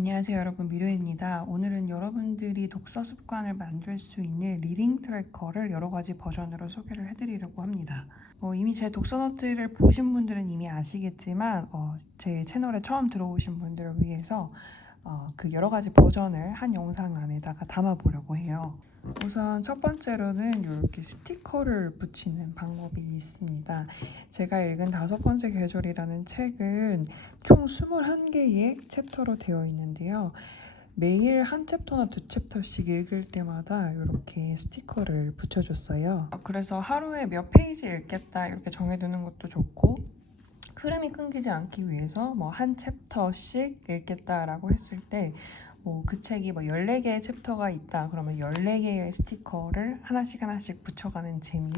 안녕하세요 여러분, 미료입니다. 오늘은 여러분들이 독서 습관을 만들 수 있는 리딩 트래커를 여러 가지 버전으로 소개를 해드리려고 합니다. 이미 제 독서 노트를 보신 분들은 이미 아시겠지만 제 채널에 처음 들어오신 분들을 위해서 그 여러 가지 버전을 한 영상 안에다가 담아보려고 해요. 우선 첫 번째로는 이렇게 스티커를 붙이는 방법이 있습니다. 제가 읽은 5번째 계절이라는 책은 총 21개의 챕터로 되어 있는데요. 매일 한 챕터나 두 챕터씩 읽을 때마다 이렇게 스티커를 붙여줬어요. 그래서 하루에 몇 페이지 읽겠다 이렇게 정해두는 것도 좋고, 흐름이 끊기지 않기 위해서 한 챕터씩 읽겠다라고 했을 때 그 책이 14개의 챕터가 있다 그러면 14개의 스티커를 하나씩 붙여가는 재미,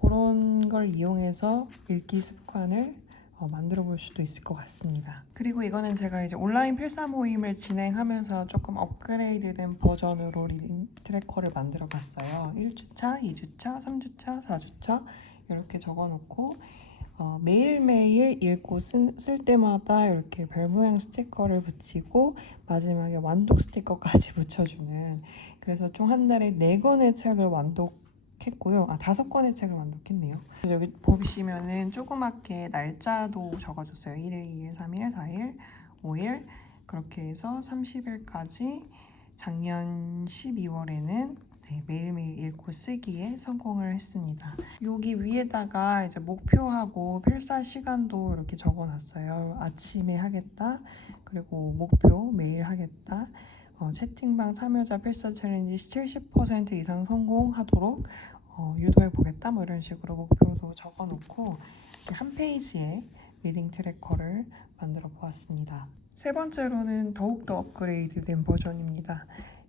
그런 걸 이용해서 읽기 습관을 만들어 볼 수도 있을 것 같습니다. 그리고 이거는 제가 이제 온라인 필사 모임을 진행하면서 조금 업그레이드된 버전으로 리딩 트래커를 만들어 봤어요. 1주차, 2주차, 3주차, 4주차 이렇게 적어 놓고 매일매일 읽고 쓸 때마다 이렇게 별 모양 스티커를 붙이고 마지막에 완독 스티커까지 붙여주는, 그래서 총 한 달에 4권의 책을 완독했고요. 5권의 책을 완독했네요. 여기 보시면은 조그맣게 날짜도 적어줬어요. 1일, 2일, 3일, 4일, 5일 그렇게 해서 30일까지 작년 12월에는 매일매일 읽고 쓰기에 성공을 했습니다. 여기 위에다가 이제 목표하고 필사 시간도 이렇게 적어놨어요. 아침에 하겠다, 그리고 목표 매일 하겠다, 채팅방 참여자 필사 챌린지 70% 이상 성공하도록 유도해보겠다, 이런 식으로 목표도 적어놓고 한 페이지에 리딩 트래커를 만들어 보았습니다. 세 번째로는 더욱더 업그레이드된 버전입니다.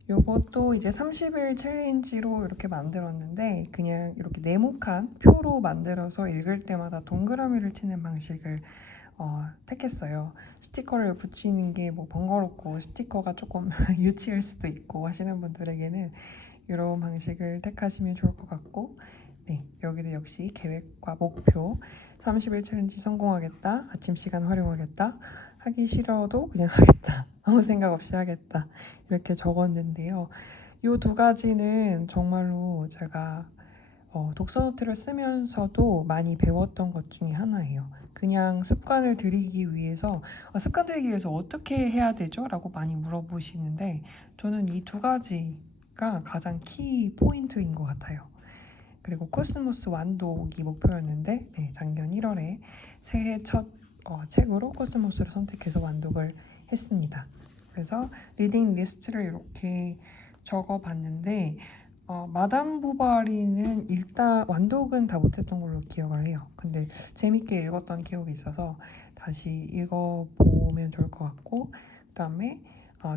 요것도 이제 30일 챌린지로 이렇게 만들었는데, 그냥 이렇게 네모칸 표로 만들어서 읽을 때마다 동그라미를 치는 방식을 택했어요. 스티커를 붙이는 게 번거롭고 스티커가 조금 유치할 수도 있고 하시는 분들에게는 이런 방식을 택하시면 좋을 것 같고, 여기도 역시 계획과 목표, 30일 챌린지 성공하겠다, 아침 시간 활용하겠다, 하기 싫어도 그냥 하겠다, 아무 생각 없이 하겠다, 이렇게 적었는데요. 이 2가지는 정말로 제가 독서 노트를 쓰면서도 많이 배웠던 것 중에 하나예요. 그냥 습관을 들이기 위해서 어떻게 해야 되죠? 라고 많이 물어보시는데, 저는 이 2가지가 가장 키 포인트인 것 같아요. 그리고 코스모스 완독이 목표였는데, 작년 1월에 새해 첫 책으로 코스모스를 선택해서 완독을 했습니다. 그래서 리딩 리스트를 이렇게 적어봤는데, 마담 보바리는 완독은 다 못했던 걸로 기억을 해요. 근데 재밌게 읽었던 기억이 있어서 다시 읽어보면 좋을 것 같고, 그 다음에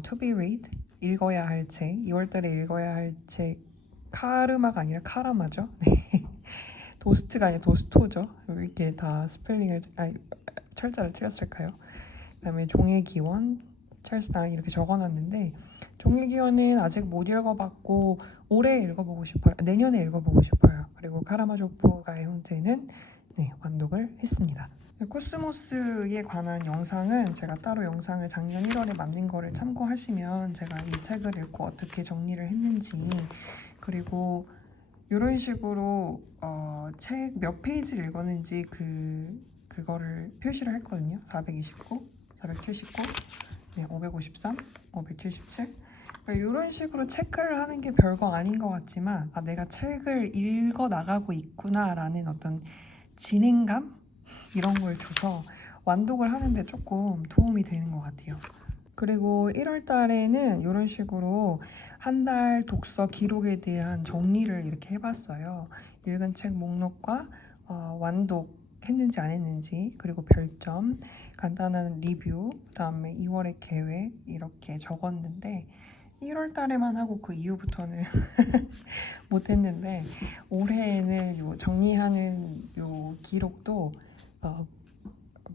To be read, 읽어야 할 책, 2월달에 읽어야 할 책, 카르마가 아니라 카라마죠. 도스트가 아니라 도스토죠. 이렇게 다 철자를 틀렸을까요? 그 다음에 종의 기원, 찰스 다윈 이렇게 적어놨는데, 종의 기원은 아직 못 읽어봤고 올해 읽어보고 싶어요. 내년에 읽어보고 싶어요. 그리고 카라마조프가의 형제는 완독을 했습니다. 코스모스에 관한 영상은 제가 따로 영상을 작년 1월에 만든 거를 참고하시면 제가 이 책을 읽고 어떻게 정리를 했는지, 그리고 이런 식으로 책 몇 페이지를 읽었는지 그거를 표시를 했거든요. 429, 479, 553, 577. 이런 식으로 체크를 하는 게 별거 아닌 것 같지만, 내가 책을 읽어 나가고 있구나라는 어떤 진행감? 이런 걸 줘서 완독을 하는데 조금 도움이 되는 것 같아요. 그리고 1월 달에는 이런 식으로 한 달 독서 기록에 대한 정리를 이렇게 해봤어요. 읽은 책 목록과 완독했는지 안 했는지, 그리고 별점, 간단한 리뷰, 그다음에 2월의 계획 이렇게 적었는데, 1월 달에만 하고 그 이후부터는 못했는데, 올해에는 요 정리하는 요 기록도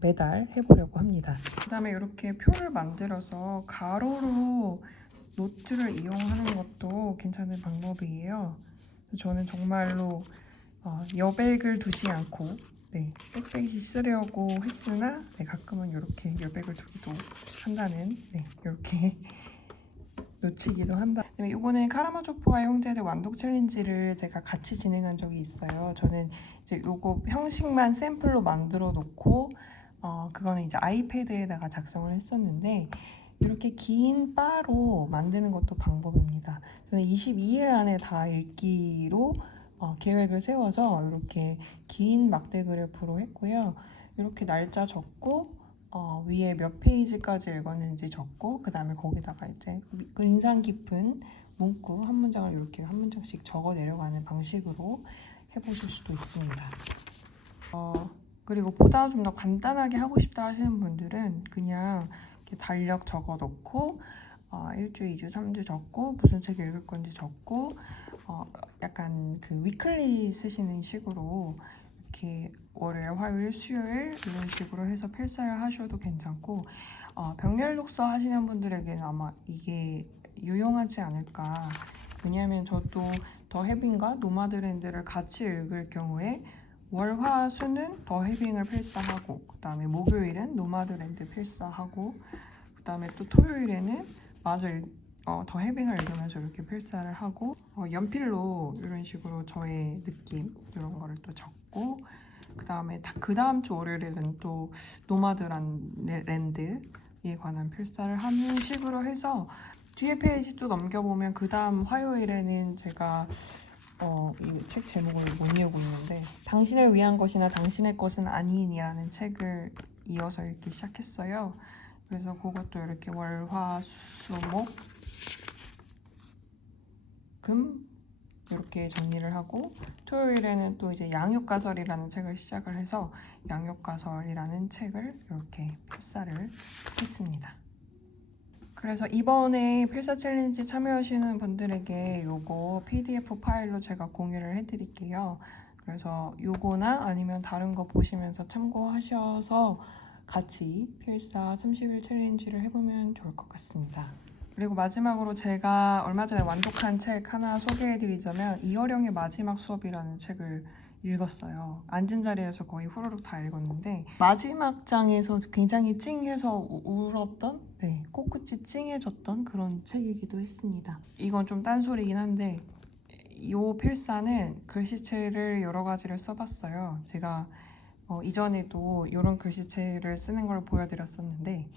매달 해보려고 합니다. 그 다음에 이렇게 표를 만들어서 가로로 노트를 이용하는 것도 괜찮은 방법이에요. 저는 정말로 여백을 두지 않고 네, 백팩이 쓰려고 했으나 네, 가끔은 이렇게 열백을 두기도 한다는 네, 이렇게 놓치기도 한다. 이거는 카라마조프와 형제의 완독 챌린지를 제가 같이 진행한 적이 있어요. 저는 이제 요거 형식만 샘플로 만들어 놓고 그거는 이제 아이패드에다가 작성을 했었는데 이렇게 긴 바로 만드는 것도 방법입니다. 저는 22일 안에 다 읽기로 계획을 세워서 이렇게 긴 막대 그래프로 했고요. 이렇게 날짜 적고 위에 몇 페이지까지 읽었는지 적고 그 다음에 거기다가 이제 그 인상 깊은 문구 한 문장을 이렇게 한 문장씩 적어 내려가는 방식으로 해보실 수도 있습니다. 그리고 보다 좀 더 간단하게 하고 싶다 하시는 분들은 그냥 이렇게 달력 적어 놓고 1주, 2주, 3주 적고 무슨 책 읽을 건지 적고 약간 그 위클리 쓰시는 식으로 이렇게 월요일, 화요일, 수요일 이런 식으로 해서 필사를 하셔도 괜찮고 병렬 독서 하시는 분들에게는 아마 이게 유용하지 않을까. 왜냐하면 저도 더 해빙과 노마드랜드를 같이 읽을 경우에 월, 화, 수는 더 해빙을 필사하고 그 다음에 목요일은 노마드랜드 필사하고 그 다음에 또 토요일에는 더 해빙을 읽으면서 이렇게 필사를 하고 연필로 이런 식으로 저의 느낌 이런 거를 또 적고 그 다음에 그 다음 주 월요일에는 또 노마드랜드에 관한 필사를 하는 식으로 해서 뒤에 페이지 또 넘겨보면 그 다음 화요일에는 제가 이 책 제목을 못 읽고 있는데 당신을 위한 것이나 당신의 것은 아니니라는 책을 이어서 읽기 시작했어요. 그래서 그것도 이렇게 월, 화, 수, 목, 금 이렇게 정리를 하고 토요일에는 또 이제 양육가설이라는 책을 시작을 해서 양육가설이라는 책을 이렇게 필사를 했습니다. 그래서 이번에 필사 챌린지 참여하시는 분들에게 요거 PDF 파일로 제가 공유를 해드릴게요. 그래서 요거나 아니면 다른 거 보시면서 참고하셔서 같이 필사 30일 챌린지를 해보면 좋을 것 같습니다. 그리고 마지막으로 제가 얼마 전에 완독한 책 하나 소개해드리자면 이어령의 마지막 수업이라는 책을 읽었어요. 앉은 자리에서 거의 후루룩 다 읽었는데 마지막 장에서 굉장히 찡해서 울었던 코끝이 찡해졌던 그런 책이기도 했습니다. 이건 좀 딴소리긴 한데 이 필사는 글씨체를 여러 가지를 써봤어요. 제가 이전에도 이런 글씨체를 쓰는 걸 보여드렸었는데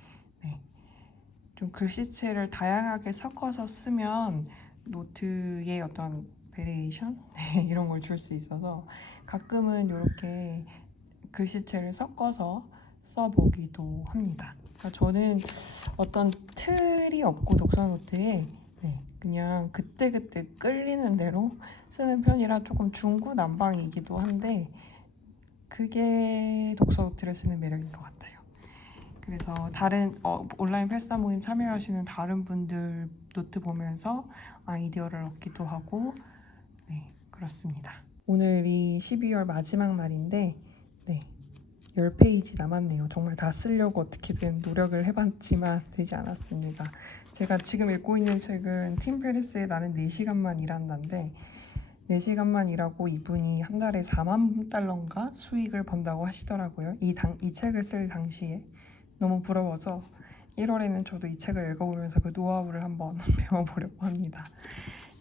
좀 글씨체를 다양하게 섞어서 쓰면 노트의 어떤 베리에이션? 이런 걸 줄 수 있어서 가끔은 이렇게 글씨체를 섞어서 써보기도 합니다. 그러니까 저는 어떤 틀이 없고 독서노트에 그냥 그때그때 끌리는 대로 쓰는 편이라 조금 중구난방이기도 한데 그게 독서노트를 쓰는 매력인 것 같아요. 그래서 다른 온라인 필사 모임 참여하시는 다른 분들 노트 보면서 아이디어를 얻기도 하고 그렇습니다. 오늘이 12월 마지막 날인데 10페이지 남았네요. 정말 다 쓰려고 어떻게든 노력을 해봤지만 되지 않았습니다. 제가 지금 읽고 있는 책은 팀 페리스의 나는 4시간만 일한다인데 4시간만 일하고 이분이 한 달에 4만 달러인가 수익을 번다고 하시더라고요. 이 책을 쓸 당시에 너무 부러워서 1월에는 저도 이 책을 읽어보면서 그 노하우를 한번 배워보려고 합니다.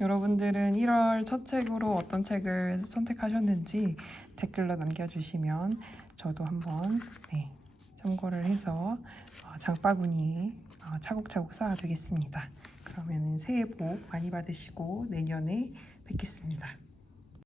여러분들은 1월 첫 책으로 어떤 책을 선택하셨는지 댓글로 남겨주시면 저도 한번 참고를 해서 장바구니에 차곡차곡 쌓아두겠습니다. 그러면 새해 복 많이 받으시고 내년에 뵙겠습니다.